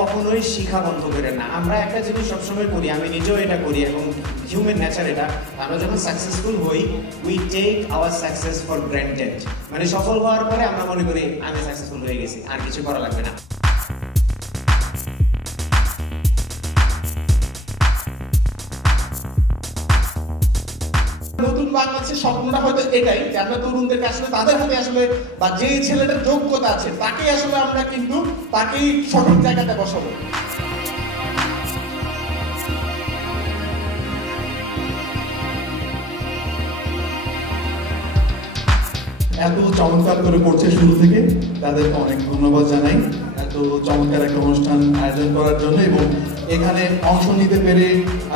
কখনোই শিখা বন্ধ করেন না। আমরা একটা জিনিস সবসময় করি, আমি নিজেও এটা করি এবং হিউম্যান নেচার এটা, আমরা যখন সাকসেসফুল হই we take our success for granted. মানে সফল হওয়ার পরে আমরা মনে করি আমি সাকসেসফুল হয়ে গেছি, আর কিছু করা লাগবে না। নতুন বাংলাদেশের স্বপ্নটা হয়তো এটাই যে আমরা তরুণদেরকে আসলে তাদের হাতে আসলে বা যে ছেলেটার যোগ্যতা আছে তাকেই আসলে আমরা কিন্তু তাকেই সঠিক জায়গাতে বসাবো। এত চমৎকার করে করছে শুরু থেকে, তাদেরকে অনেক ধন্যবাদ জানাই এত চমৎকার একটা অনুষ্ঠান আয়োজন করার জন্য, এবং এখানে অংশ নিতে পেরে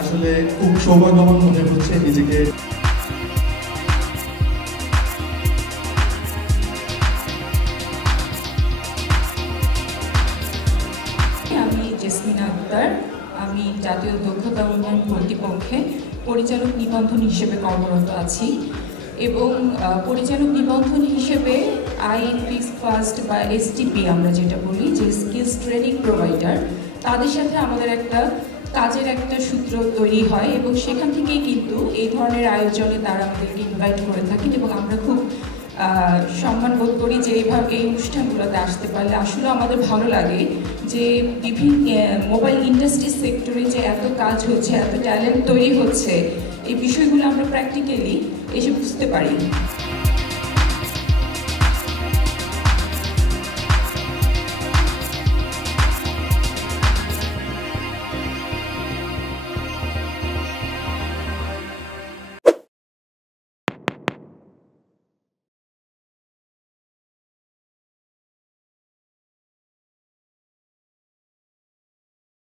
আসলে খুব সৌভাগ্যবান মনে হচ্ছে নিজেকে। আমি জেসমিনা আক্তার, আমি জাতীয় দক্ষতা উন্নয়ন কর্তৃপক্ষে পরিচালক নিবন্ধন হিসেবে কর্মরত আছি এবং পরিচালক নিবন্ধন হিসেবে আইএনপিএক্স ফার্স্ট বা এসটিপি আমরা যেটা বলি যে স্কিলস ট্রেনিং প্রোভাইডার, তাদের সাথে আমাদের একটা কাজের একটা সূত্র তৈরি হয় এবং সেখান থেকেই কিন্তু এই ধরনের আয়োজনে তারা আমাদেরকে ইনভাইট করে থাকেন এবং আমরা খুব সম্মান বোধ করি যে এইভাবে এই অনুষ্ঠানগুলোতে আসতে পারলে আসলে আমাদের ভালো লাগে যে বিভিন্ন মোবাইল ইন্ডাস্ট্রি সেক্টরে যে এত কাজ হচ্ছে, এত ট্যালেন্ট তৈরি হচ্ছে, এই বিষয়গুলো আমরা প্র্যাকটিক্যালি এসে বুঝতে পারি।